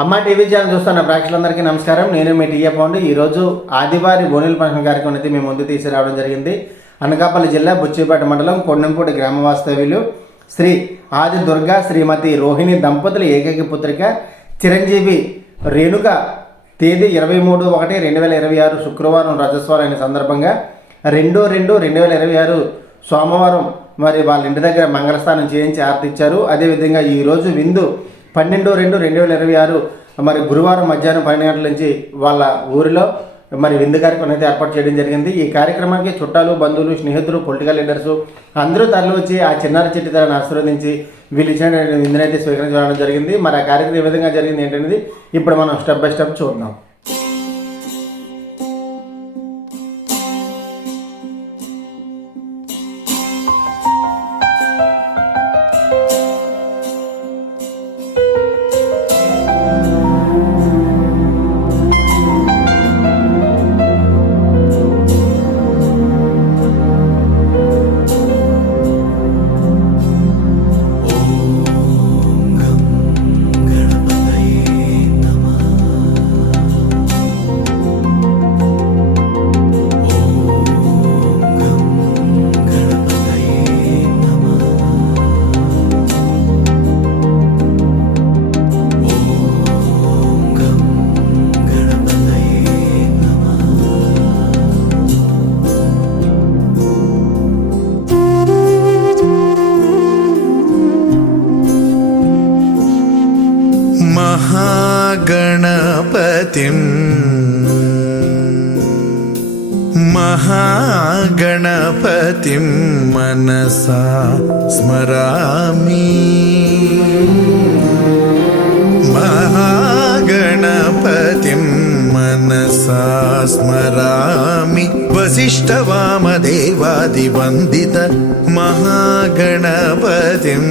అమ్మ TV channel చూస్తున్న ప్రేక్షకులందరికీ నమస్కారం. నేను మీ టీఏ పౌండ్. ఈరోజు ఆదివారి బోనెల ఫంక్షన్ కార్యక్రమం అయితే మేము ముందు తీసుకురావడం జరిగింది. అనకాపల్లి జిల్లా బుచ్చిపేట మండలం కొండంపూడి గ్రామ వాస్తవ్యులు శ్రీ ఆది దుర్గా శ్రీమతి రోహిణి దంపతుల ఏకైక పుత్రిక చిరంజీవి రేణుక తేదీ 23/1/2026 శుక్రవారం రజస్వాలైన సందర్భంగా 2/2/2026 సోమవారం మరి వాళ్ళ ఇంటి దగ్గర మంగళస్నానం చేయించి ఆర్తిచ్చారు. అదేవిధంగా ఈరోజు విందు 12/2/2026 మరి గురువారం మధ్యాహ్నం 12 గంటల నుంచి వాళ్ళ ఊరిలో మరి విందు కార్యక్రమం అయితే ఏర్పాటు చేయడం జరిగింది. ఈ కార్యక్రమానికి చుట్టాలు, బంధువులు, స్నేహితులు, పొలిటికల్ లీడర్స్ అందరూ తరలి వచ్చి ఆ చిన్నారి చెట్టు తరని ఆశీర్వదించి వీళ్ళు ఇచ్చిన విందునైతే స్వీకరించడం జరిగింది. మరి ఆ కార్యక్రమం ఏ విధంగా జరిగింది ఏంటనేది ఇప్పుడు మనం స్టెప్ బై స్టెప్ చూద్దాం. महागणपतिं मनसा स्मरामि. महागणपतिं मनसा स्मरामि. वसिष्ठवामदेवादिवन्दित महागणपतिम्.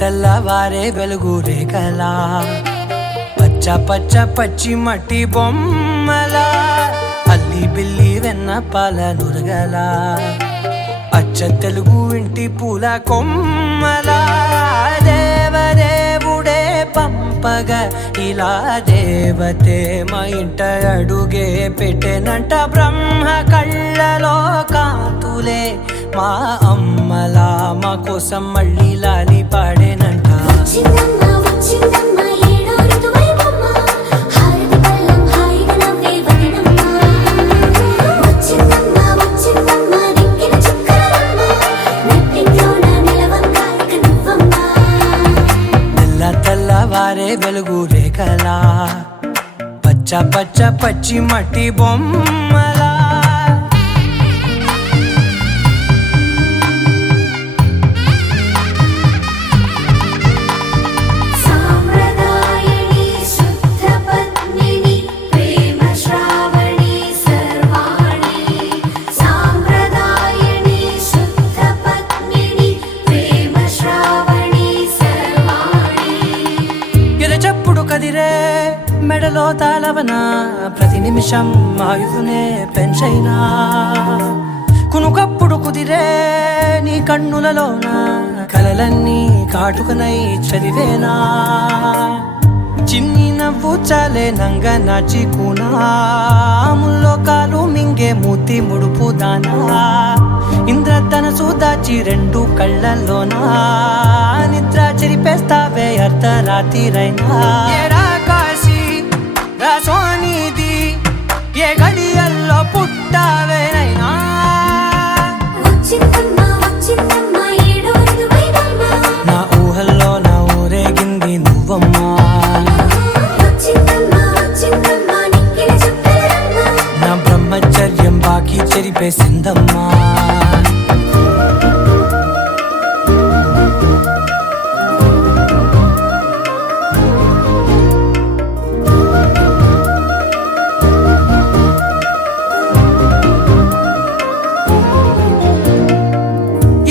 తెల్లవారే వెలుగు రేఖలా పచ్చ పచ్చ పచ్చి మట్టి బొమ్మల అల్లి బిల్లి వెన్న పాల నురగల అచ్చ తెలుగు ఇంటి పూల కొమ్మల దేవదేవుడే పంపగా ఇలా దేవతే మా ఇంట అడుగే పెట్టెనంట. బ్రహ్మ కళ్ళలో కాంతులే మా అమ్మలా మా కోసం మళ్ళీ లాలి పాడేనంట. తెల్లవారే వెలుగు రేఖలా పచ్చ పచ్చ పచ్చి మట్టి బొమ్మలా కదిరే మెడలో తాళవన ప్రతి నిమిషం ఆయువునే పెంచైనా కునుకప్పుడు కుదిరే నీ కన్నులలోన కలలన్నీ కాటుకనై చదివేనా చిన్ని నవ్వు చాలే నంగ నాచి ముల్లోకాలు మింగే మూతి ముడుపు దానా ఇంద్రధనసు దాచి రెండు కళ్ళల్లోనా నిద్ర చెరిపేస్తావే అర్ధరాత్రిరైనా ఏరా కాశీ రా సోనిది ఏ గడియల్లో పుట్టావేనైనా నా ఊహల్లో నా ఊరేగింది నువ్వమ్మా నా బ్రహ్మచర్యం బాకీ చెరిపేసిందమ్మా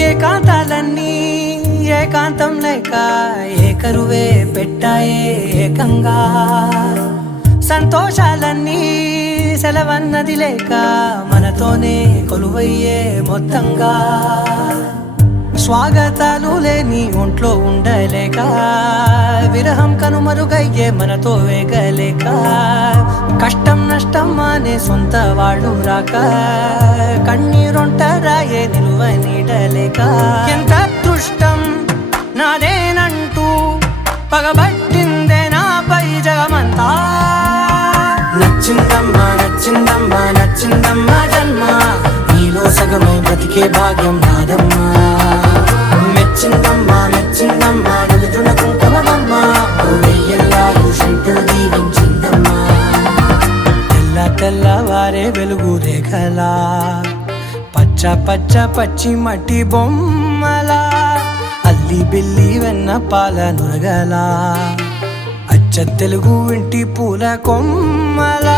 ఏకాంతాలన్నీ ఏకాంతం లేక ఏకరువే పెట్టాయే ఏకంగా సంతోషాలన్నీ సెలవన్నది లేక మనతోనే కొలువయ్యే మొత్తంగా స్వాగతాలు లేని ఒంట్లో ఉండలేక విరహం కనుమరుగయ్యే మనతో వేగలేక కష్టం నష్టం అనే సొంత వాళ్ళు రాక కన్నీరొంటరాయే నిలువ నీడలేక ఎంత అదృష్టం నాదేనంటూ పగబట్టిందే నాపై జగమంతా నచ్చిందమ్మా నచ్చిందమ్మా నచ్చిందమ్మా జన్మ నీలో సగమై బ్రతికే భాగ్యం నాదమ్మా మెచ్చిందమ్మా మెచ్చిందమ్మా నిలుచున్న కుంకుమమ్మా వెయ్యల్లాలు శంకరు దీవించిందమ్మా తెల్ల తెల్లవారే వెలుగు రేఖలా పచ్చ పచ్చ పచ్చి మట్టి బొమ్మలా అల్లి బిల్లి వెన్న పాల నురగలా అచ్చ తెలుగు ఇంటి పూల కొమ్మలా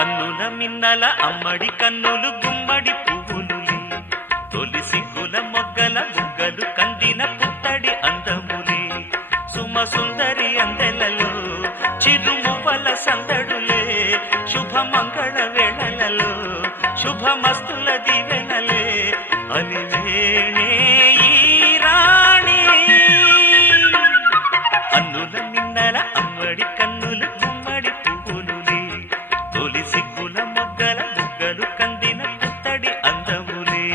అన్నుల మిన్నల అమ్మడి కన్నులు గుమ్మడి పువ్వులులే తొలి సిగ్గుల మొగ్గల బుగ్గలు కందిన పుత్తడి అందములే సుమ సుందరి అందెలలో చిరుమువ్వల సందడులే శుభమంగళ వేళలలో శుభమస్తుల దివెనలే అలివేణే ఈ రాణి అన్నుల మిన్నల అమ్మడి కన్నులు గుమ్మడి పువ్వులులే తొలి సిగ్గుల మొగ్గల బుగ్గలు కందిన పుత్తడి అందములే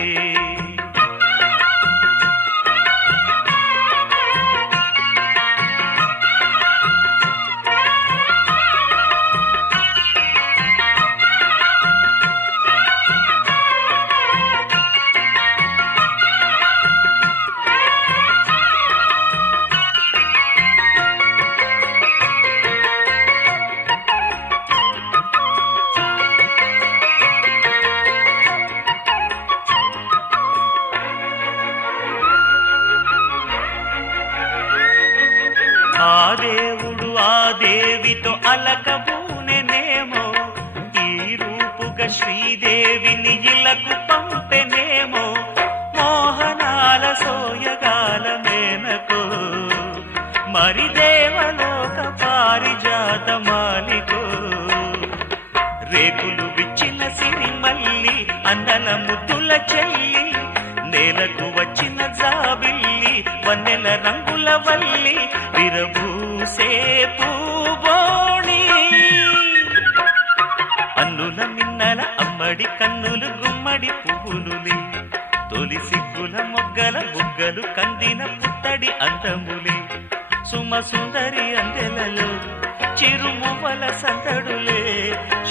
ఆ దేవుడు ఆ దేవితో అలకబూనెనేమో ఈ రూపుగా శ్రీదేవిని ఇలకు పంపెనేమో మోహనాల సోయగాల మేనకో మరి దేవలోక పారిజాత మాలికో రేకులు విచ్చిన సిరిమల్లి అందల ముద్దుల చెల్లి నేలకు వచ్చిన జాబిల్లి వన్నెల రంగుల వల్లి విరబూసే పూబోణి అన్నుల మిన్నల అమ్మడి కన్నులు గుమ్మడి గుమ్మడి పువ్వులులే తొలి సిగ్గుల మొగ్గల బుగ్గలు కందిన పుత్తడి అందములే సుమ సుందరి అందెలలో చిరుమువ్వల సందడులే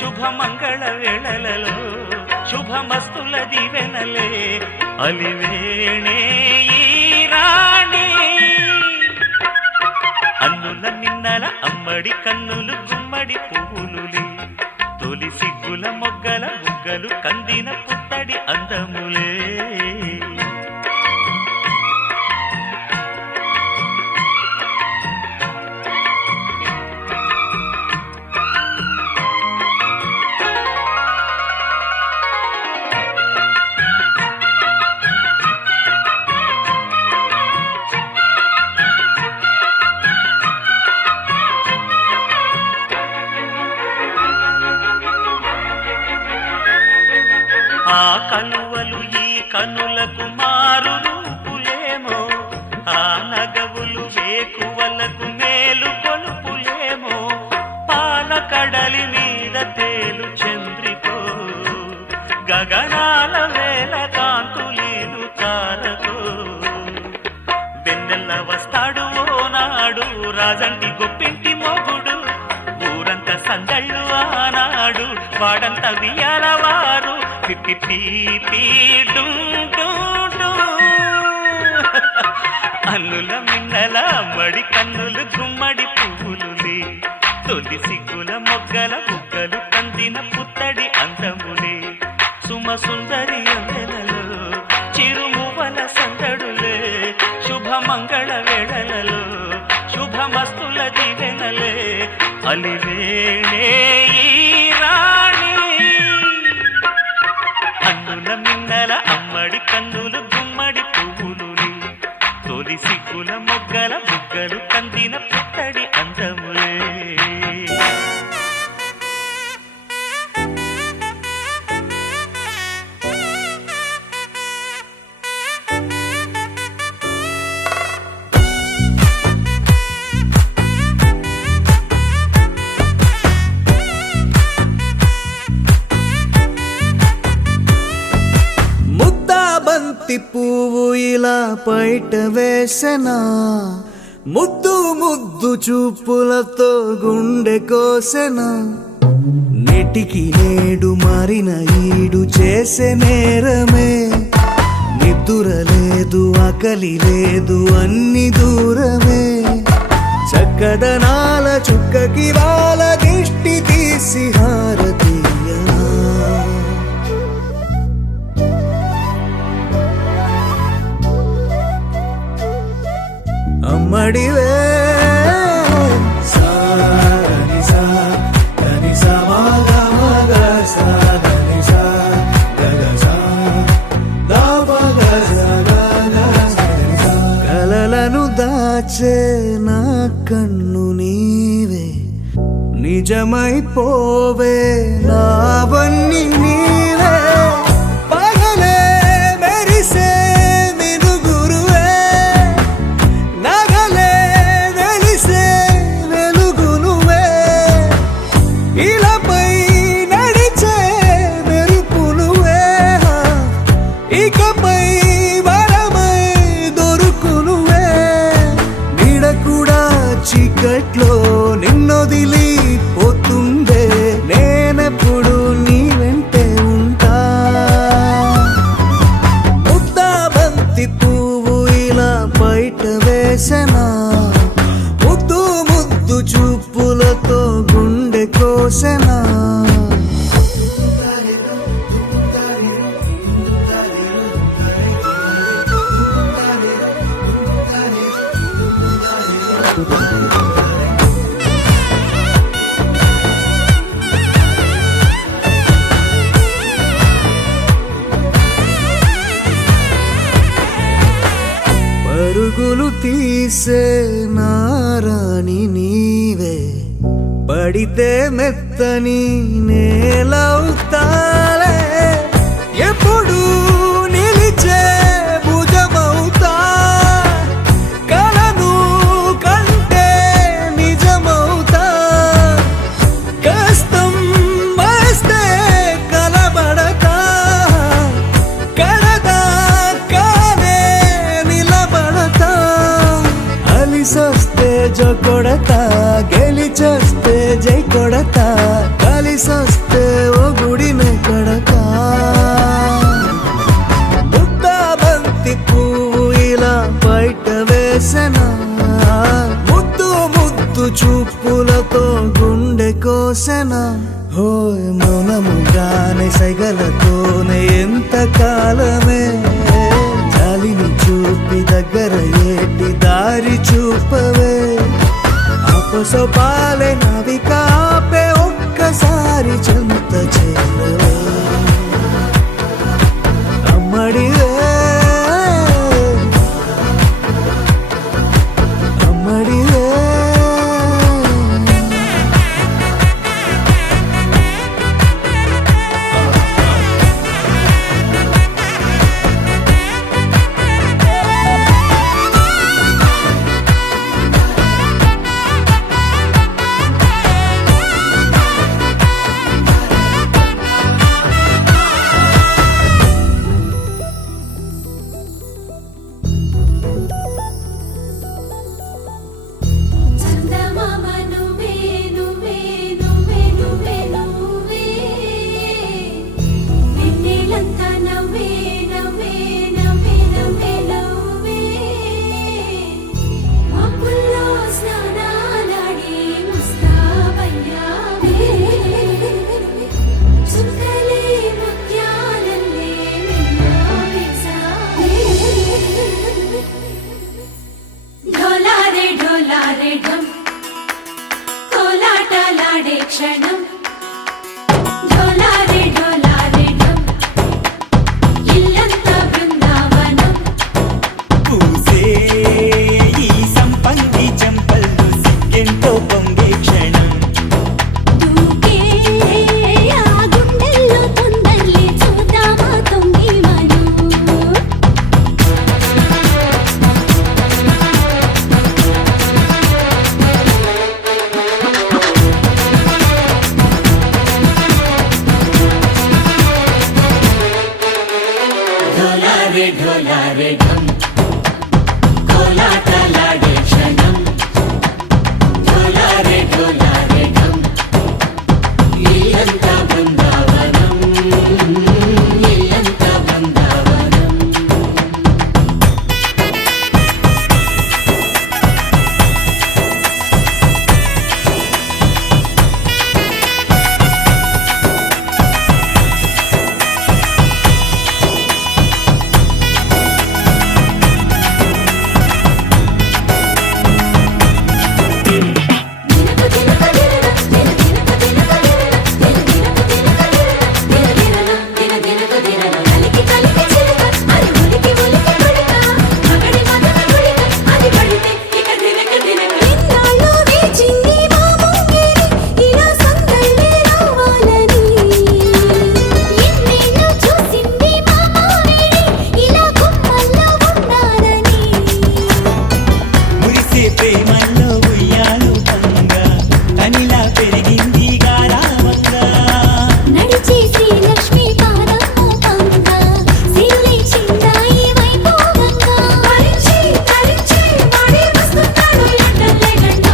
శుభమంగళ వేళలలో శుభమస్తుల దీవెనలే అలివేణే ఈ రాణి అన్నుల మిన్నల అమ్మడి కన్నులు గుమ్మడి పువ్వులులే తొలి సిగ్గుల మొగ్గల బుగ్గలు కందిన పుత్తడి అందములే ఆ కలువలు ఈ కనులకు మారు రూపులేమో ఆ నగవులు వేకువలకు మేలు కొలుపులేమో పాల కడలి మీద తేలు చంద్రికో గగనాల వేల కాంతులీలు తారకో వెన్నెల్ల వస్తాడు ఓ నాడు రాజంటి గొప్పింటి మొగుడు ఊరంత సందళ్ళు ఆనాడు వాడంత వియాలవారు అన్నుల మిన్నల మడి కన్నులు గుమ్మడి పువ్వులులే తొలి సిగ్గుల మొగ్గల బుగ్గలు కందిన పుత్తడి అందములే సుమ సుందరి అందెలలో చిరుమువల సందడులే శుభమంగళ వేళలలో శుభమస్తుల దీవెనలే అలివేణే ఈ రాణి అన్నుల మిన్నల అమ్మడి కన్నులు గుమ్మడి పువ్వులులే తొలి సిగ్గుల మొగ్గల బుగ్గలు కందిన పుత్తడి అందములే బంతి పువ్వు ఇలా బయట వేసెనా ముద్దు ముద్దు చూపులతో గుండె కోసెనా నెటికి నేడు మారిన ఈడు చేసే నేరమే నిద్దుర లేదు ఆకలి లేదు అన్ని దూరమే చక్కదనాల చుక్కకి వాళ్ళ దిష్టి తీసి హారతీయనా అమ్మడివే కలలను దాచే నా కన్ను నీవే నిజమైపోవే నావన్నీ నీవే పగలే మెరిసే చీకట్లో నిన్నొదిలి పోతుందే నేనెప్పుడు నీ వెంటే ఉంటా ముద్దా బంతి పువ్వు ఇలా బయట వేసెనా ముద్దు ముద్దు చూపులతో గుండె కోసెనా పరుగులు తీసే నారాణి నీవే పడితే మెత్తని నేలవుతాలే ఎప్పుడు నిలిచే భుజమవుతా కలను కంటే నిజమవుతా కష్టం వస్తే కలబడతా సస్తే ఓ గుడినే కడతా ముద్దా బంతి పువ్వు ఇలా బయట వేసెనా ముద్దు ముద్దు చూపులతో గుండె కోసెనా హోయ్ మౌనముగానే సైగలతోనే ఎంత కాలమే జాలిని చూపి దగ్గర ఏటి దారి చూపవే అపసపాలే నవికాపే ఒక్కసారి చెంత చేరవే అమ్మడివే అమ్మడివే చందమామ నువ్వే నువ్వే నువ్వే నువ్వే నువ్వే వెన్నెలంతా నవ్వే నవ్వే నవ్వే నవ్వే నవ్వే మబ్బుల్లో స్నానాలాడి ముస్తాబయ్యావే చుక్కలే ముత్యాలల్లే వెన్నా వేసావే ढोलारे ढम कोलाटलाडे क्षणम ढोलारे ढम इल्लंता बृंदावनम పూసే ఈ సంపంగి చెంపల్లో సిగ్గెంతో పొంగే క్షణం దూకే ఆ గుండెల్లో తొందల్లి చూద్దామా తొంగి మను ढोलारे ढम कोलाटलाडे क्षणम ढोलारे ढम इल्लंता बृंदावनम इल्लंता बृंदावनम మురిసే ప్రేమల్లో ఉయ్యాలు పంగా తనిలా పెరిగింది గారావంగా నడిచే శ్రీ లక్ష్మీ పాదము పంగ సిరులై చిందాయి వైభోగంగా తరించి వాడి వస్తున్నాడు ఎండలే గంట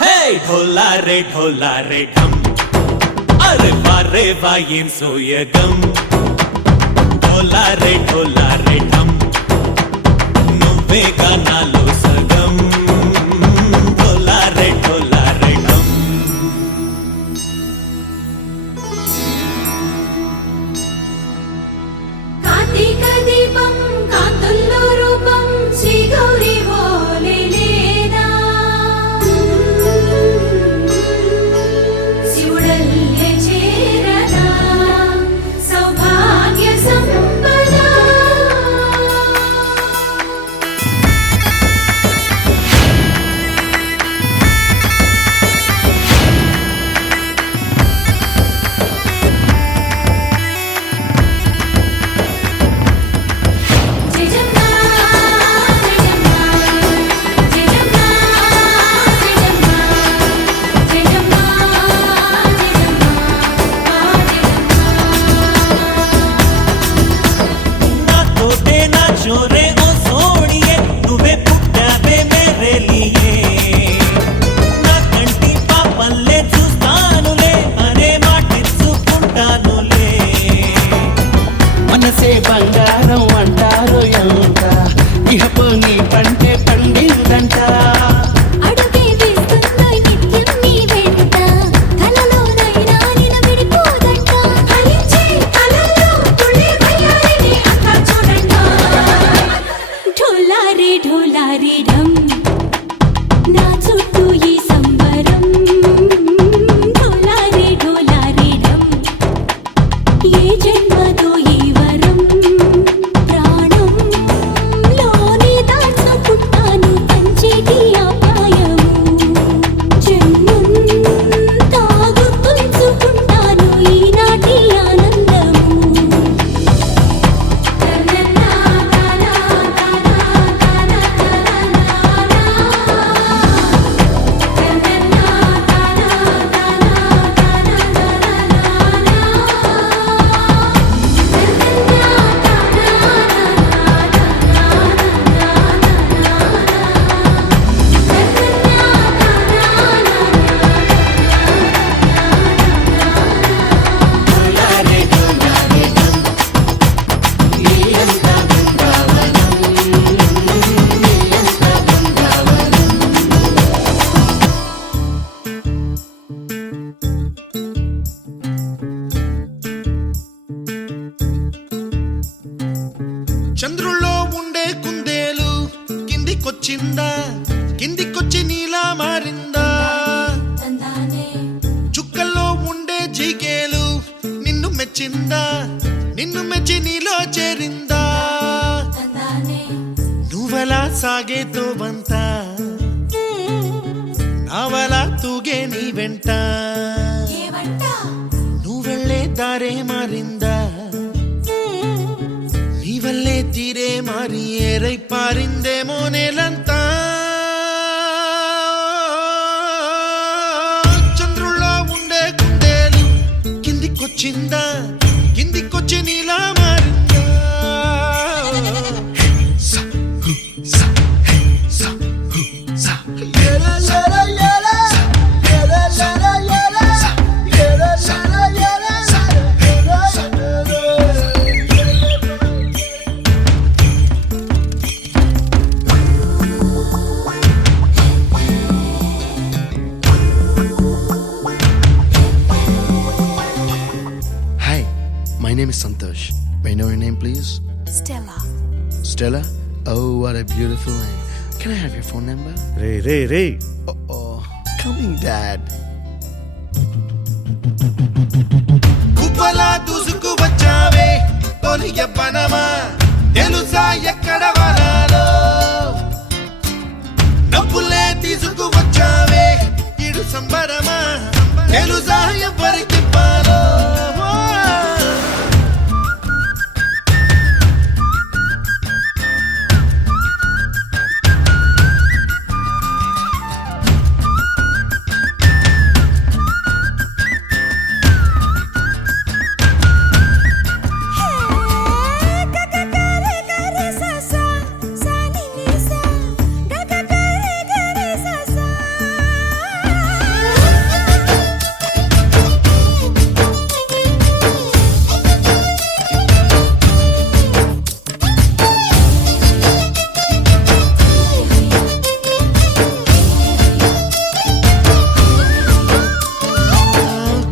హే ढोलारे ढम అరే వా ఏం సోయగం ढोलारे ढम నువ్వే నాలో సగం ढोलारे ढम కార్తీక దీపం కాంతుల్లో రూపం శ్రీ గౌరీ ఓలే లేదా శివుడల్లే చేరదా సౌభాగ్య సంపద ಸಾಗೆ ತೋಬಂತ ನಾವಲ ತೂಗೆ ನೀ వెంట నువ్వెళ్ళే దారే మారింద నీ వల్లే తీరే మారి ఏరై పారిందేమో నేలంతా చంద్రుల్లో ఉండే గుండెలు కిందికొచ్చిందా కిందికొచ్చి నీలా మారిందా Hi, my name is Santosh. May I know your name, please? Stella. Stella? Oh, what a beautiful name. Can I have your phone number? Ray Oh, coming, Dad. కుప్పలా దూసుకు వచ్చావే తొలిగ పనమా తెలుసా ఎక్కడ వనాలో నవ్వులే తీసుకు వచ్చావే ఇడు సంబరమా తెలుసా ఎవరికి పాలో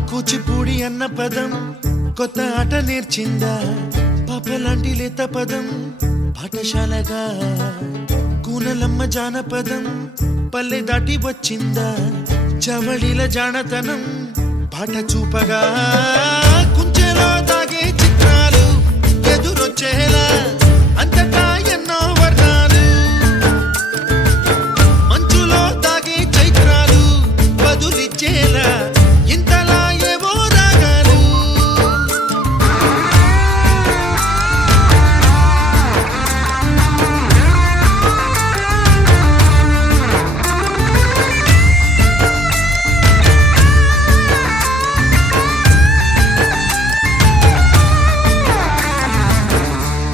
కూచిపూడి అన్న పదం కొత్త ఆట నేర్చిందా పాపలాంటి లేత పదం పాఠశాలగా కూనలమ్మ జానపదం పల్లె దాటి వచ్చిందా చవళిల జానతనం పాట చూపగా కుంచెలో దాగే చిత్రాలు ఎదురొచ్చేలా అంతటా ఎన్నో వర్ణాలు మంచులో దాగే చైత్రాలు బదులిచ్చేలా ఇంతలా ఏవో రాగాలు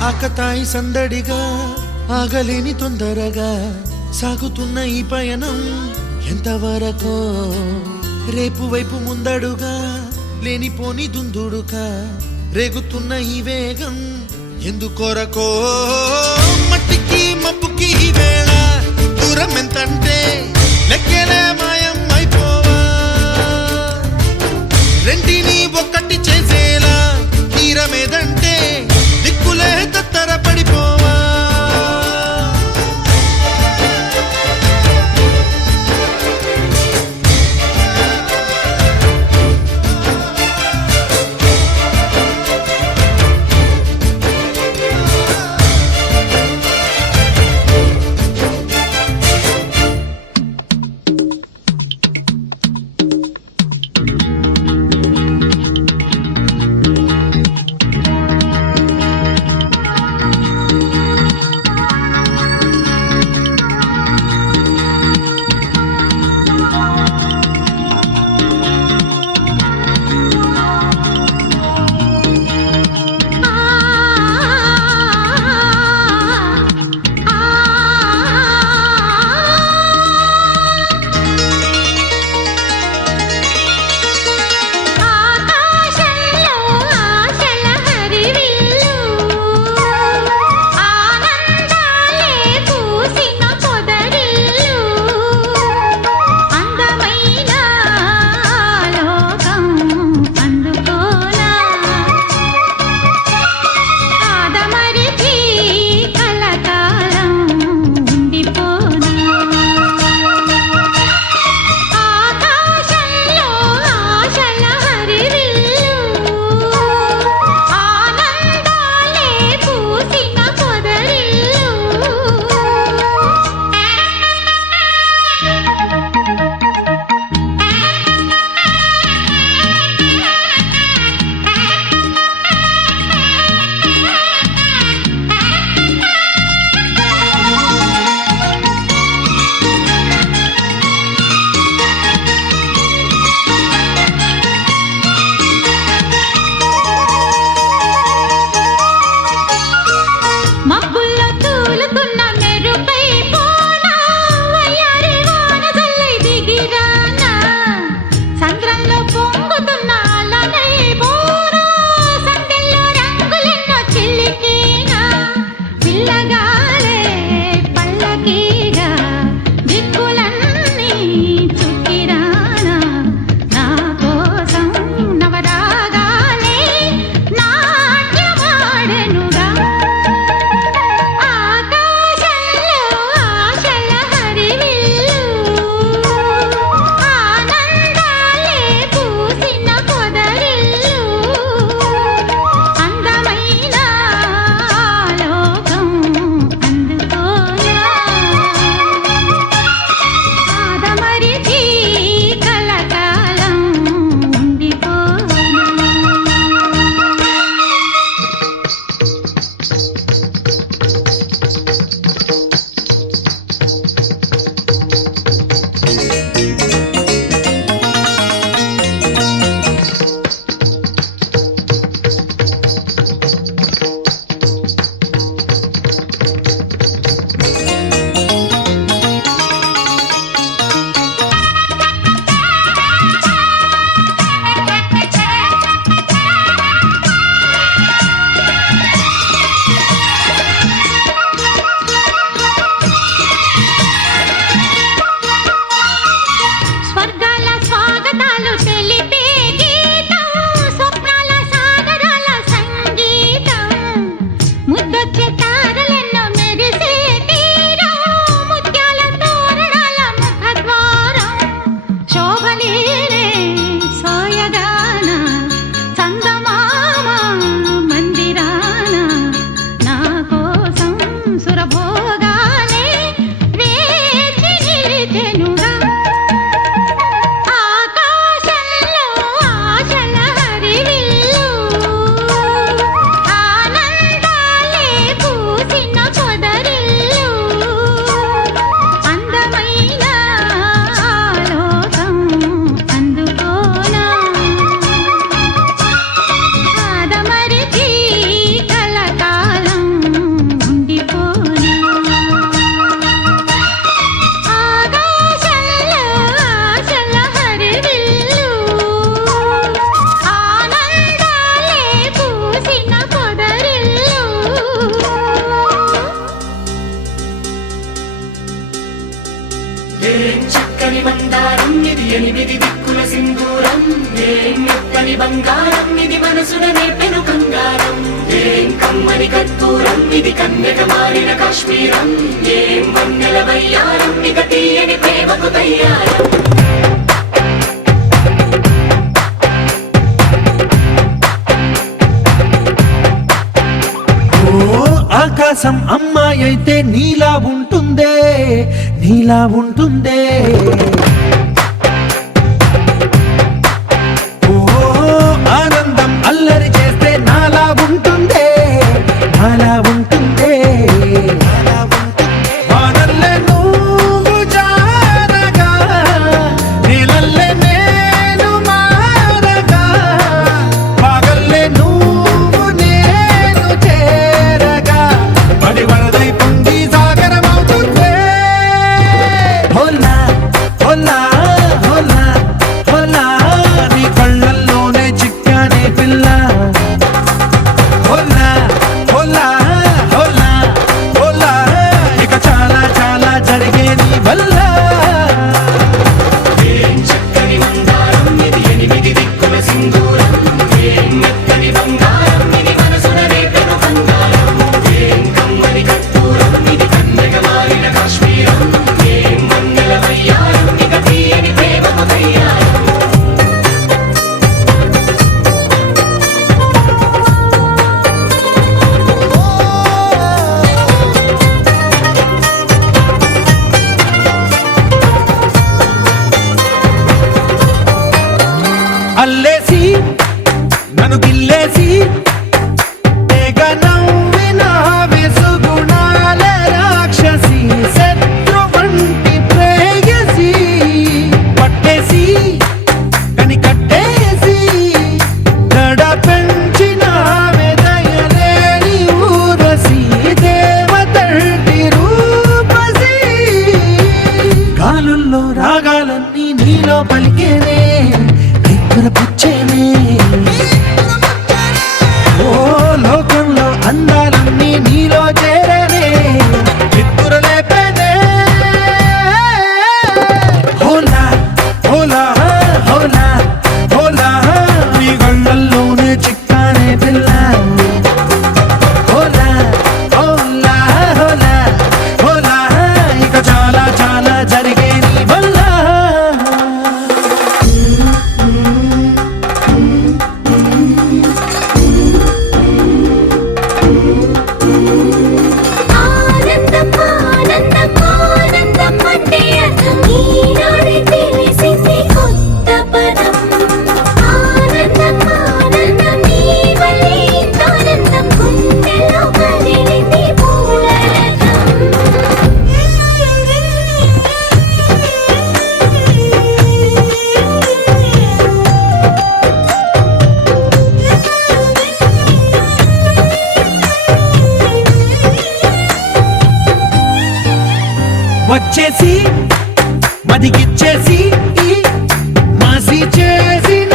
ఆకతాయి సందడిగా ఆగలేని తొందరగా సాగుతున్న ఈ పయనం ఎంతవరకో రేపు వైపు ముందడుగా లేనిపోని దుందుడుగా రేగుతున్న ఈ వేగం ఎందుకొరకో మట్టికి మబ్బుకి ఈ వేళ దూరం ఎంతంటే లెక్కలే మాయం అయిపోవా రెంటిని ఒక్కటి చేసేలా తీరమేదంటే దిక్కులే తత్తర పడిపోవా ఎనిమిది దిక్కుల సింధూరం ఏం మెత్తని బంగారం ఇది మనసున నేపెను కంగారం ఏం కమ్మని కర్పూరం ఇది కన్యక మారిన కాశ్మీరం ఏం వన్నెల వయ్యారం ఇక తీయని ప్రేమకు తయ్యారం ఆకాశం అమ్మాయి అయితే నీలా ఉంటుందే నీలా ఉంటుందే ఓ ఆనందం అల్లరి చేస్తే నాలా ఉంటుందే నాలా ఉంటుందే వానల్లే నువ్వు జారగా నీలల్లే నేను మారగా పగల్లే నువ్వు నేను చేరగా పడి వరదై పొంగి సాగరమవుతుందే హోలా హోలా హోలా హోలా నీ కళ్ళల్లోనే చిక్కానే పిల్ల హోలా హోలా హోలా హోలా ఇక చాలా చాలా జరిగే నీ వల్ల ఏం చక్కని మందారం ఇది ఎనిమిది దిక్కుల సింధూరం ఏం మెత్తని బంగారం ఇది మనసున రేపెను కంగారం ఏం కమ్మని కర్పూరం ఇది కన్యక మారిన కాశ్మీరం ఏం వన్నెల వయ్యారం ఇక తీయని ప్రేమకు తయ్యారం అల్లేసి నన్ను గిల్లేసి తెగ నవ్విన వెసుగుణాల రాక్షసి శత్రు వంటి ప్రేయసి పట్టేసి కని కట్టేసి గడ పెంచిన దయలేని ఊరసి దేవతంటి రూపసి గాలుల్లో రాగాలన్నీ నీలో పలికేనే పుచ్చేనే ఓ లోకంలో అందాలన్నీ నీలో చేరనే చిత్తురలేపేనే హోలా హోలా హోలా హోలా నీ గళ్ళల్లోనే చిక్కానే పిల్ల హోలా హోలా హోలా హోలా ఇక చాలా చాలా జరిగే నీ వల్ల ఆనందం ఆనందం ఆనందం అంటే అర్థం ఈనాడే తెలిసింది కొత్త పదం ఆనందం ఆనందం నీ వల్లే ఇంత ఆనందం గుండెలో కదిలింది వచ్చేసి మదిగిచ్చేసి మాసి చేసిన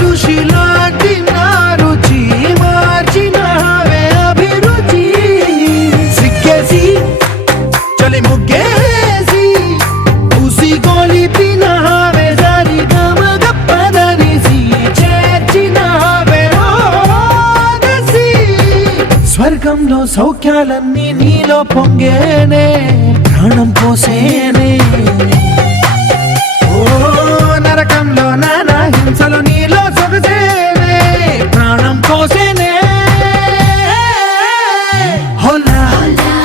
ఋషిలాంటి నా రుచి మార్చినవే అభిరుచి సిగ్గేసి చలి ముగ్గేసి పూసి గొలిపినవే సరి గమ గప్పదనిసి చేర్చినవే ఓదసి స్వర్గంలో సౌఖ్యాలన్నీ నీలో పొంగేనే ప్రాణం పోసేనే ఓ నరకంలో నానా హింసలు నీలో సొగసేనే ప్రాణం పోసేనే హోలా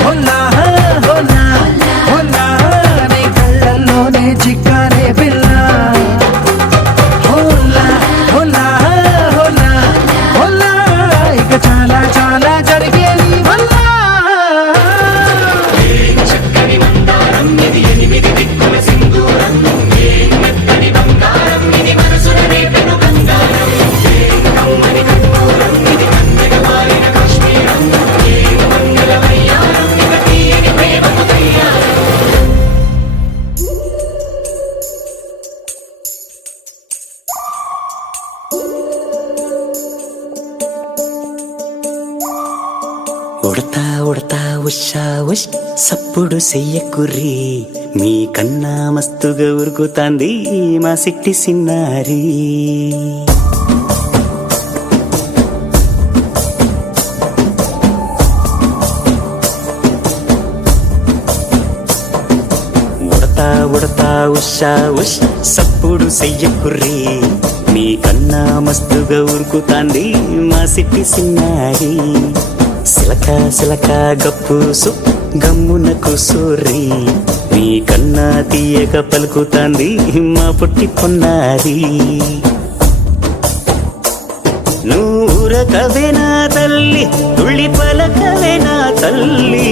హోలా హోలా హోలా నీ కళ్ళల్లోనే చిక్కానే పిల్ల హోలా హోలా హోలా హోలా ఇక చాలా చాలా జరిగే నీ వల్ల చక్కని మందారం ఇది ఎనిమిది దిక్కుల సింధూరం ఏం మెత్తని బంగారం ఇది మనసున రేపెను కంగారం ఏం కమ్మని కర్పూరం ఇది కన్యక మారిన కాశ్మీరం ఏం వన్నెల వయ్యారం ఇక తీయని ప్రేమకు తయ్యారం ఉడతా ఉడతా ఉషా ఉష్ సప్పుడు చెయ్యకుర్రి మీ కన్నా మస్తుగా ఉరుకుతాంది మా సిట్టి సిన్నారి. ఉడతా ఉడతా ఉషా ఉష్ సప్పుడు చెయ్యకుర్రీ, మీ కన్నా మస్తుగా ఉరుకుతాంది మా సిట్టి సిన్నారి. సిలక సిలక గప్పుసు గమ్మున కూసోర్రి, మీ కన్నా తీయక పలుకుతాంది మా పుట్టి పొన్నారి. నూరకవేనా తల్లి తుళ్ళి పలకవేనా తల్లి,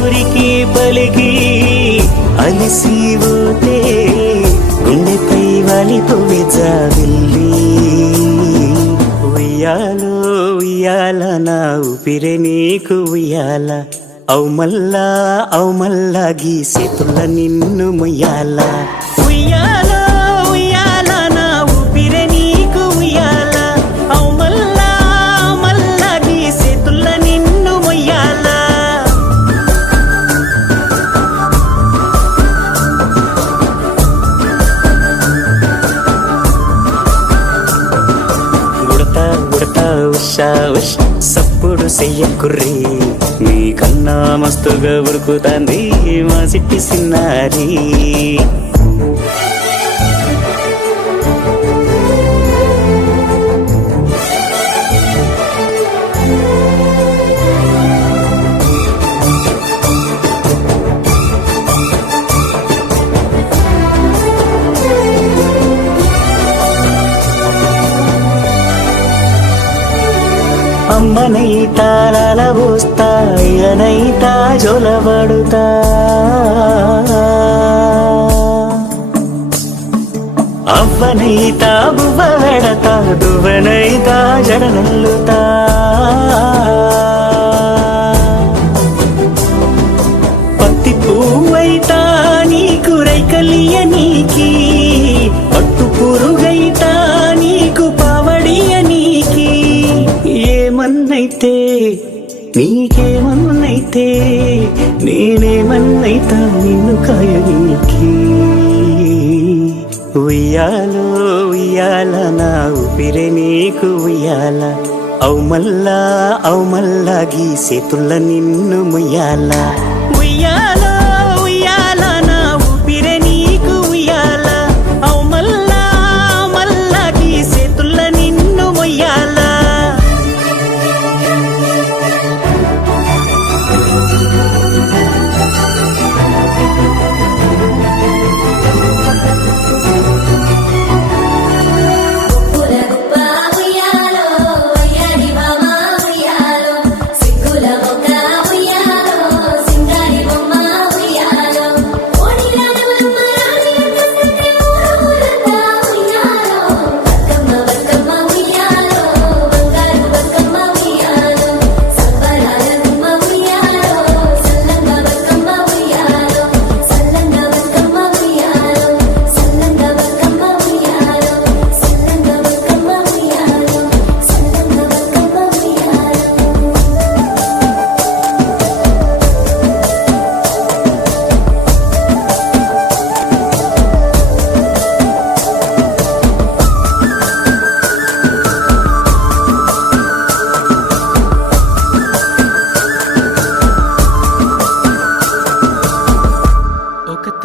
ఊరికి పలికి అలిసిపోతే గుండెపై వాలిపోవే జాబిల్లి. ఉయ్యాలో ఉయ్యాల నా ఊపిరే నీకు ఉయ్యాల, అవు మల్లా గీసేతుల్ల నిన్ను ముయ్యాల. ఉయ్యాలో ఉయ్యాల నా ఊపిరే నీకు ఉయ్యాల, అవు మల్లా గీసేతుల్ల నిన్ను ముయ్యాల. ఉడతా ఉడతా ఉషా ఉష్ సప్పుడు చెయ్యకుర్రీ, మీ కన్నా మస్తుగా ఉరుకుతాంది మా సిట్టి సిన్నారి. అమ్మనైతా లాలబోస్తా, అయ్యనైతా జొలబడుతా, అవ్వనైతా బువ్వ వెడతా, దువ్వనైతా జడనల్లుతా. పత్తి పువ్వైతా నీకు రైకలియ నీకి, పట్టు పురుగైతా నీకు పావడియ నీకి. ఏమన్నైతే నీకేమన్నైతే నేనేమన్నైతా నిన్ను కాయనీకి. ఉయ్యాలో ఉయ్యాల నా ఊపిరే నీకు ఉయ్యాల, అవు మల్లా గీసేతుల్ల నిన్ను ముయ్యాల. ఉయ్యాలో ఉయ్యాల నా ఊపిరే నీకు ఉయ్యాల, అవు మల్లా గీసేతుల్ల నిన్ను ముయ్యాల.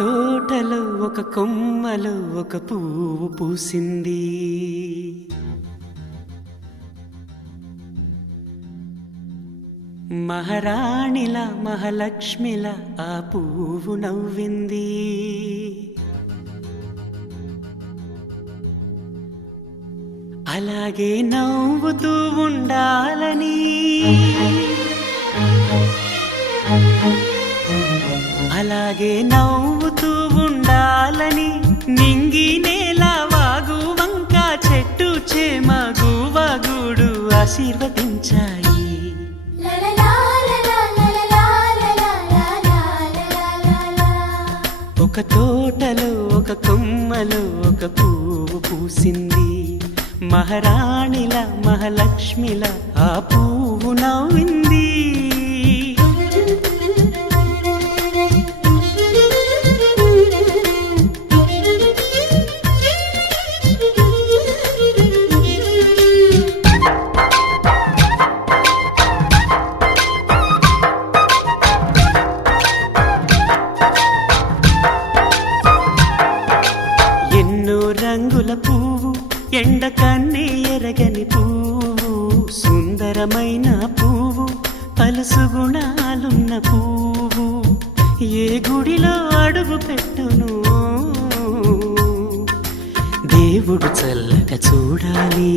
తోటలో ఒక కొమ్మలో ఒక పువ్వు పూసింది, మహారాణిల మహాలక్ష్మిల ఆ పువ్వు నవ్వింది. అలాగే నవ్వుతూ ఉండాలని, అలాగే నవ్వుతూ ఉండాలని నింగి నేల వాగు వంక చెట్టు చేమ గువగుడు ఆశీర్వదించాయి. ఒక తోటలో ఒక కొమ్మలో ఒక పువ్వు పూసింది, మహారాణిల మహాలక్ష్మిల ఆ పువ్వు నవ్వింది. రంగుల పువ్వు ఎండ కన్నే ఎరగని పువ్వు సుందరమైన పువ్వు పలుసు గుణాలున్న పువ్వు ఏ గుడిలో అడుగు పెట్టును దేవుడు చల్లగా చూడాలి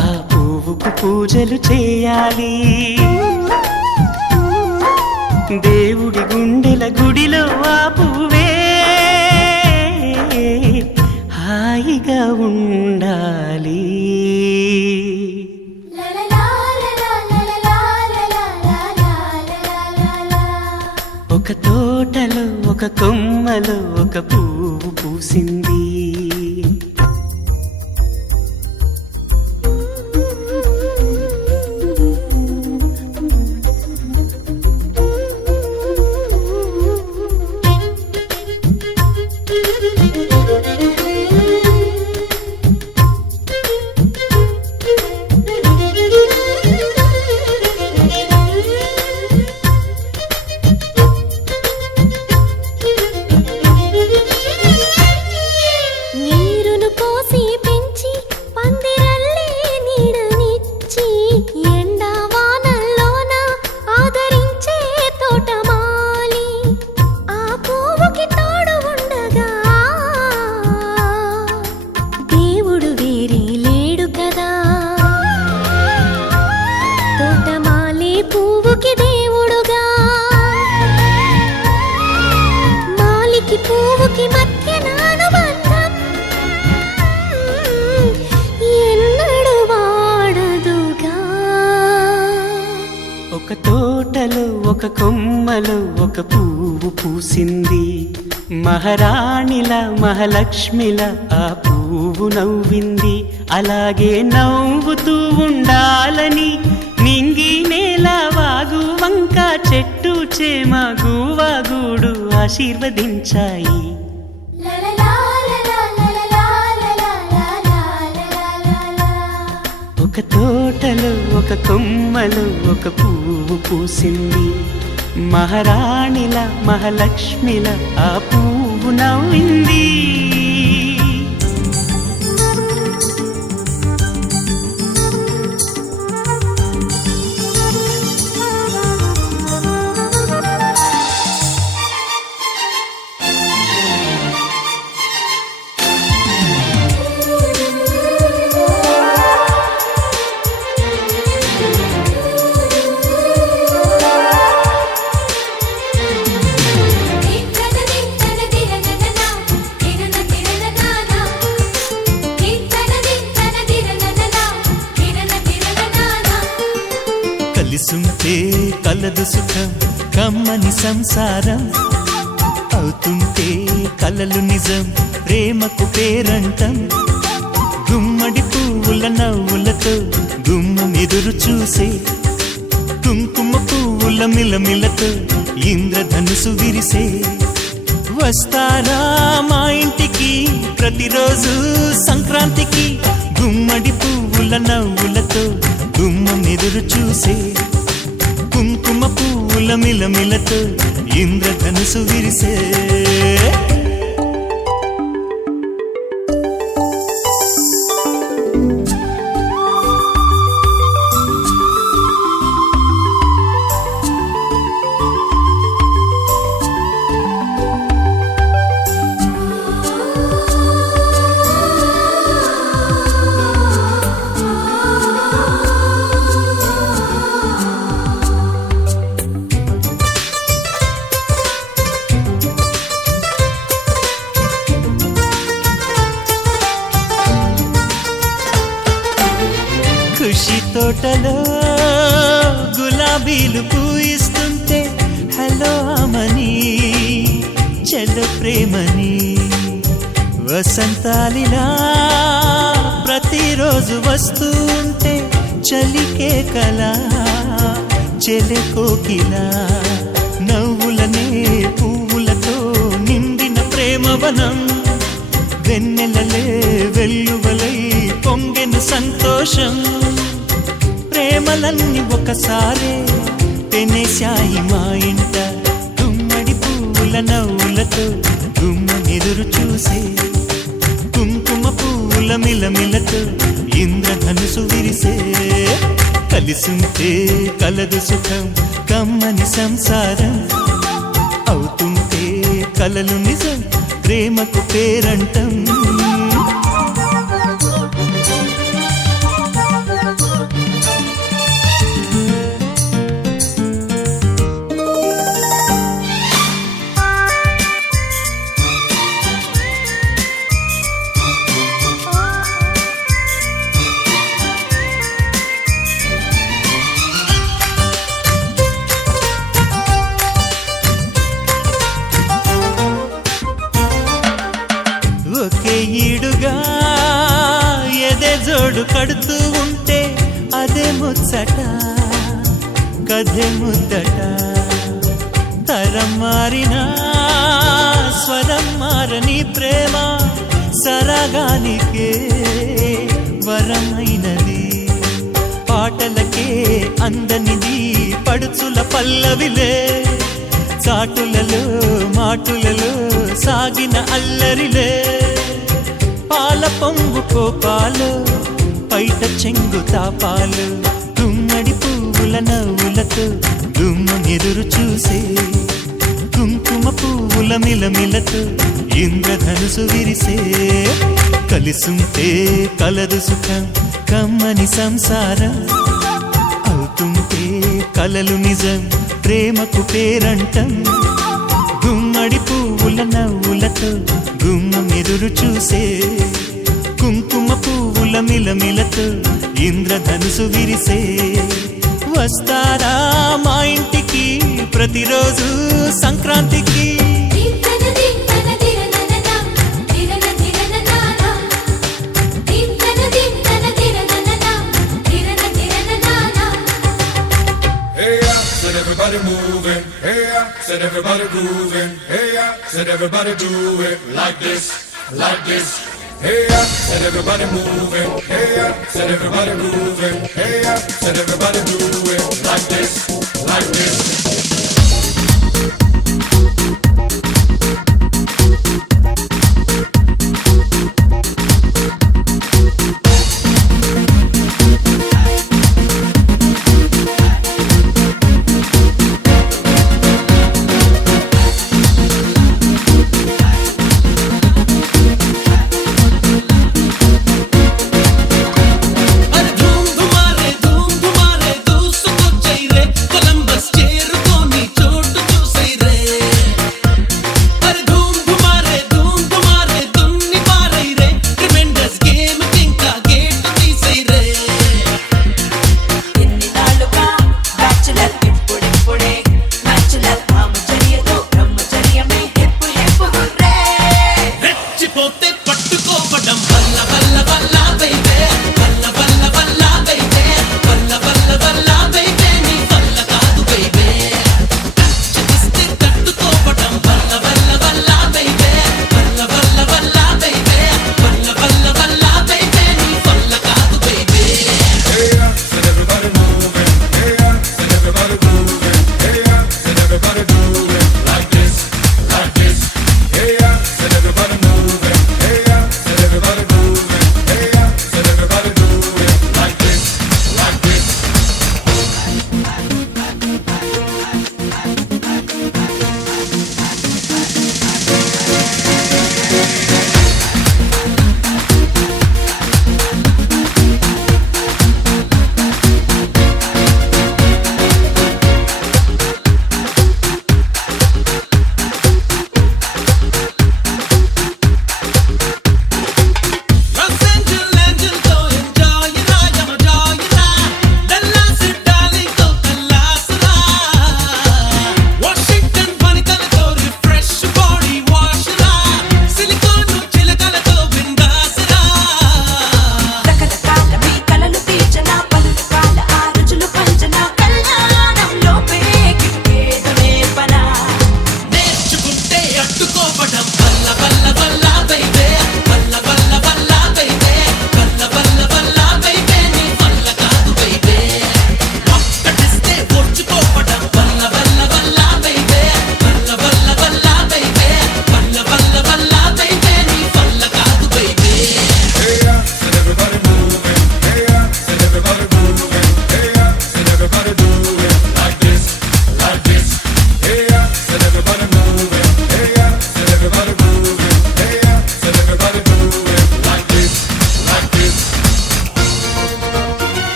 ఆ పువ్వుకు పూజలు చేయాలి దేవుడి గుండెల గుడిలో ఆ పువ్వే హాయిగా ఉండాలి ఒక తోటలో ఒక కొమ్మలో ఒక పువ్వు పూసింది నీరును పోసి పెంచి పందిరల్లే నీడనిచ్చి ఎండా వానల్లోన ఆదరించే తోటమాలి ఆ పువ్వుకి తోడు ఉండగా దేవుడు వేరే లేడు కదా తోటమాలి పువ్వుకి దేవుడుగా మాలికి పువ్వుకి మధ్య అనుబంధం ఎన్నడు వాడదుగా ఒక తోటలో ఒక కొమ్మలో ఒక పువ్వు పూసింది మహారాణిలా మహాలక్ష్మిలా ఆ పువ్వు నవ్వింది అలాగే నవ్వుతూ ఉండాలని నింగి నేల వాగు వంక చెట్టు చేమ గువాగూడు ఆశీర్వదించాయి ఒక తోటలో ఒక కొమ్మలో ఒక పువ్వు పూసింది మహారాణిలా మహాలక్ష్మిలా ఆ పువ్వు నవ్వింది కలిసుంటే కలదు సుఖం కమ్మని సంసారం అవుతుంటే కలలు నిజం ప్రేమకు పేరంటం గుమ్మడి పువ్వుల నవ్వులతో గుమ్మం ఎదురు చూసే కుంకుమ పువ్వుల మిలమిలతో ఇంద్రధనుసు విరిసే వస్తారా మా ఇంటికి ప్రతిరోజు సంక్రాంతికి గుమ్మడి పువ్వుల నవ్వులతో గుమ్మం ఎదురు చూసే కుంకుమ పువ్వుల మిలమిలతో ఇంద్రధనుసు విరిసే ఖుషి తోటలో గులాబీలు పూయిస్తుంటే హలో అమని చెల్ల ప్రేమని వసంతాలిలా ప్రతిరోజు వస్తూ ఉంటే చలికే కలా చెలె కోకిలా నవ్వులనే పువ్వులతో నిండిన ప్రేమవనం వెన్నెలలే వెల్లువలై పొంగెను సంతోషం ప్రేమలన్నీ ఒకసారే పెనేశాయి మా ఇంట గుమ్మడి పువ్వుల నవ్వులతో గుమ్మ ఎదురు చూసే కుంకుమ పువ్వుల మిలమిలతో ఇంద్రధనుసు విరిసే కలిసుంటే కలదు సుఖం కమ్మని సంసారం అవుతుంటే కలలు నిజం ప్రేమకు పేరంటం ఒకే ఈడుగా ఎదే జోడు కడుతూ ఉంటే అదే ముచ్చట కథే ముద్దట తరం మారినా స్వరం మారని ప్రేమ సరగానికే వరమైనది పాటలకే అందనిది పడుచుల పల్లవిలే చాటులలో మాటులలో సాగిన అల్లరిలే పాల పొంగు కోపాలు పైట చెంగు తాపాలు గుమ్మడి పువ్వుల నవ్వులతో గుమ్మం ఎదురు చూసే కుంకుమ పువ్వుల మిలమిలతో ఇంద్రధనుసు విరిసే కలిసుంటే కలదు సుఖం కమ్మని సంసారం అవుతుంటే కలలు నిజం ప్రేమకు పేరంటం గుమ్మడి పువ్వుల నవ్వులతో గుమ్మం ఎదురు చూసే కుంకుమ పువ్వుల మిలమిలతో ఇంద్రధనుసు విరిసే వస్తారా మా ఇంటికి ప్రతిరోజు సంక్రాంతికి Said everybody moving, hey yeah. Said everybody grooving, hey yeah. Said everybody do it like this, like this. Hey yeah. Said everybody moving, hey yeah. Said everybody grooving, hey yeah. Said everybody do it like this, like this. Dhoom ధుమారే దూసుకొచ్చైరే Columbus చేరు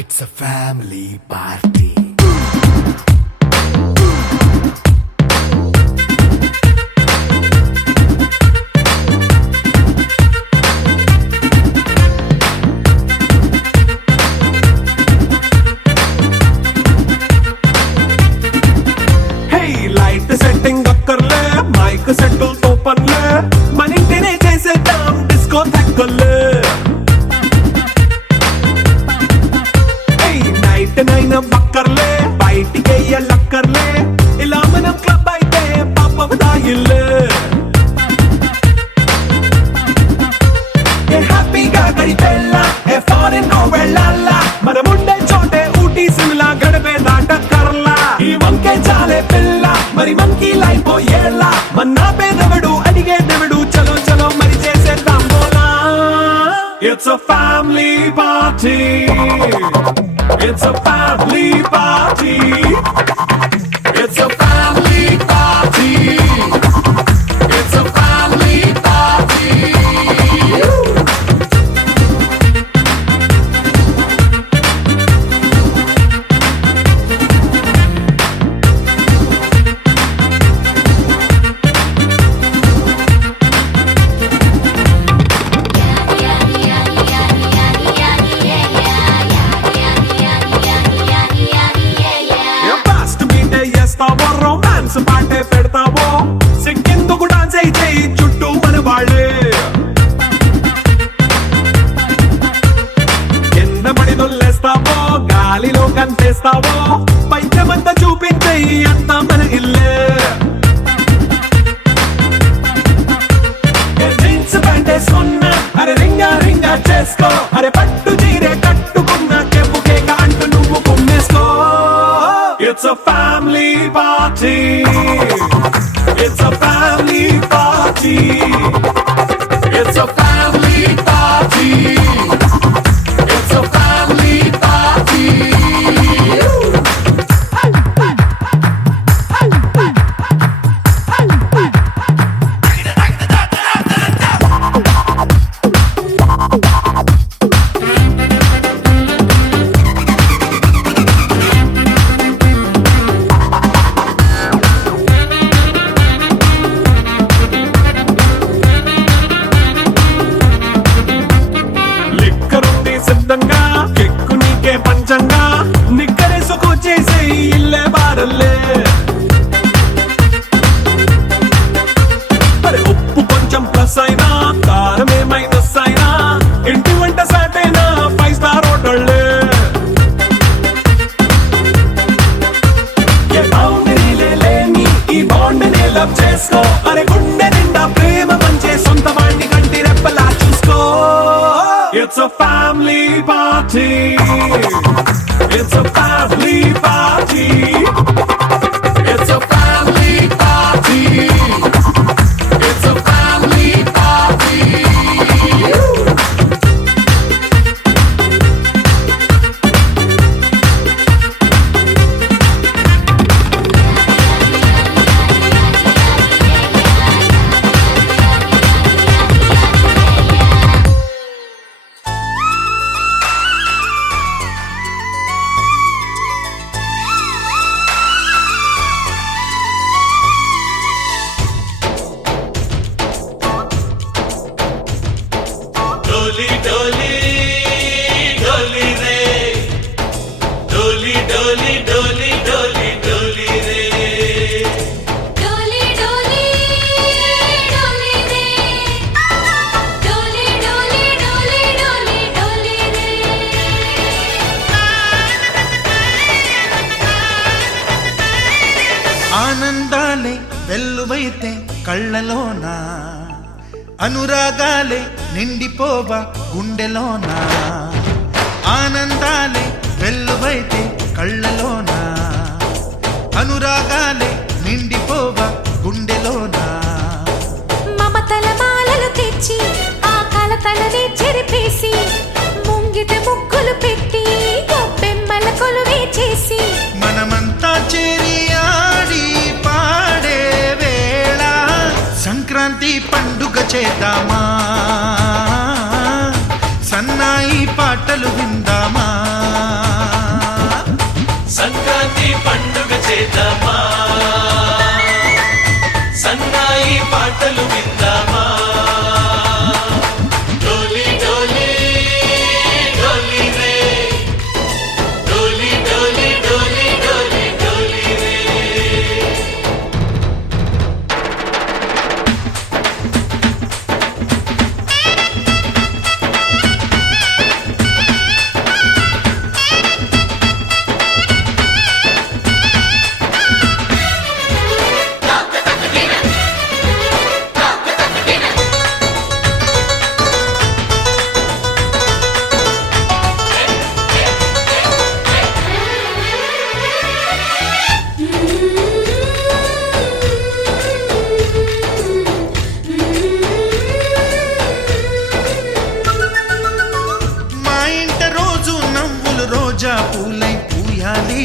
It's a family party. Hey, light setting అక్కర్లే mic సెట్టుల్ తో పనులే మన ఇంటినే చేసేద్దాం disco థక్కర్లే night nine బక్కర్లే బయటికి ఎల్లక్కర్లే ఇలా మనం club అయితే పాపం దాయిల్లే హ్యాపీగా గడిపెళ్ళా ఏ ఫారెన్ నో వెళ్ళాలా మనం ఉండే చోటే ఊటీ సిమ్లా గడిపే దాటక్కర్లా ఈ వంకే చాలే పిల్ల మరి మనకి లైఫ్ ఏళ్ళ మన్నా పేదవడు అడిగేదెవడు చలో చలో మరి చేసేద్దాం బోలా It's a family party. It's a family party. It's a family party. It's a family party. Fast beat చేస్తావో రొమాన్స్ పాటే పెడతావో సిక్కిందుకు డాన్స్ అయితే చుట్టూ మన వాళ్ళే కింద పడి దొల్లేస్తావో గాలిలో కంటేస్తావో పైచమంతా చూపించే అంతా మన ఇల్లే జీన్స్ ప్యాంట్ వేసుకున్నా అరే రింగా రింగా చేసుకో అరే పట్టు చీరే కట్టుకున్నా చెప్పు కేక అంటూ నువ్వు కుమ్మేసుకో It's a family party. It's a family party. It's a family party. It's a family party. లిక్కరుంది సిద్ధంగా కెక్కు నీకే పంచంగా నిక్కరేసుకు చేసే ఇల్లే బారల్లే అరే ఉప్పు కొంచెం ప్లస్ అయినా కారమే మైనస్ అయినా ఇంటి వంట సాటైనా 5 స్టార్ హోటళ్ళే ఏ బౌండరీలే లేని ఈ బాండ్ని లవ్ చేసుకో అరే గుండె నిండా ప్రేమ మంచే సొంత వాణ్ణి కంటి రెప్పలా చూసుకో It's a family party. It's a family party. It's a family party. It's a family party. डोली डोली डोली रे डोली डोली डोली डोली डोली रे డోలి డోలి డోలి రే డోలి డోలి డోలి డోలి డోలి రే ఆనందాలే వెల్లువైతే కళ్ళలోన అనురాగాలే నిండిపోవ గుండెలోన ఆనందాలే వెల్లువైతే కళ్ళలోన అనురాగాలే నిండిపోవ గుండెలోన మమతల మాలలు తెచ్చి ఆ కలతలని చెరిపేసి ముంగిట ముగ్గులు పెట్టి గొప్పెమ్మల కొలువే చేసి మనమంతా చేరి ఆడి పాడే వేళ సంక్రాంతి పండుగ చేద్దామా సన్నాయి పాటలు విందామా చేద్దామా సన్నాయి పాటలు విందామా డోలి డోలి డోలి రే డోలి డోలి డోలి డోలి డోలి రే మా ఇంట రోజు నవ్వులు రోజా పూలై పూయాలి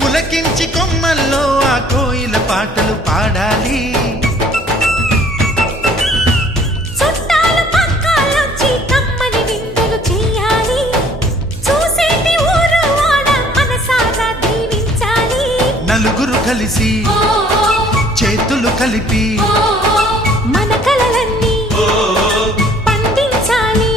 పులకించి కొమ్మల్లో ఆ కోయిల పాటలు పాడాలి చుట్టాలు పక్కాలొచ్చి కమ్మని విందులు చెయ్యాలి చూసేటి ఊరు వాడ మనసారా దీవించాలి నలుగురు కలిసి చేతులు కలిపి మన కలలన్నీ పండించాలి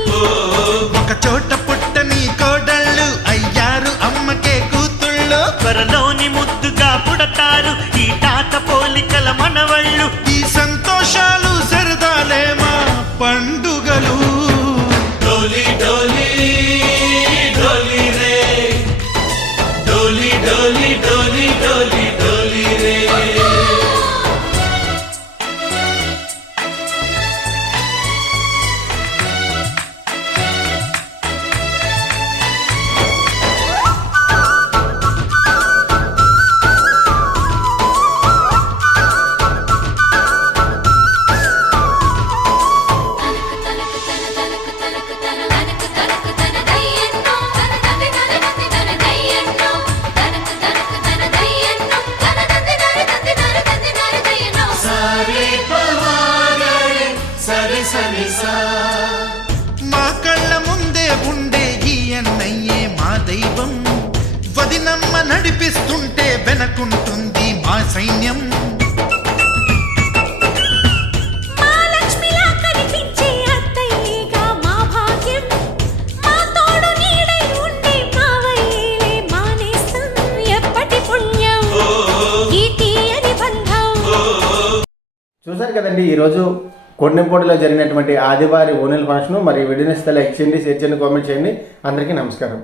ఒక చోట పుట్టని కోడళ్ళు అయ్యారు అమ్మకే కూతుళ్ళు త్వరలోని ముద్దుగా పుడతారు ఈ తాత పోలికల మనవళ్ళు ఈ సంతోషాలు సరదాలే మా పండుగలు డోలి డోలి డోలి రే డోలి డోలి డోలి డోలి డోలి రే సరే పవారే సరే సరే సా మా కళ్ళ ముందే ఉండే ఈ అన్నయ్యే మా దైవం వదినమ్మ నడిపిస్తుంటే వెనకుంటుంది మా సైన్యం మా లక్ష్మిలా కనిపించే అత్తయ్యేగా మా భాగ్యం మా తోడు నీడై ఉండే మావయ్యేలే మానేస్తం ఎప్పటి పుణ్యం ఈ తీయని బంధం. చూశారు కదండి ఈరోజు కొండెంపోటులో జరిగినటువంటి ఆదివారి ఓనెల్ ఫంక్షన్. మరి వీడియోని ఇస్తే లైక్ చేయండి, షేర్ చేయండి, కామెంట్ చేయండి. అందరికీ నమస్కారం.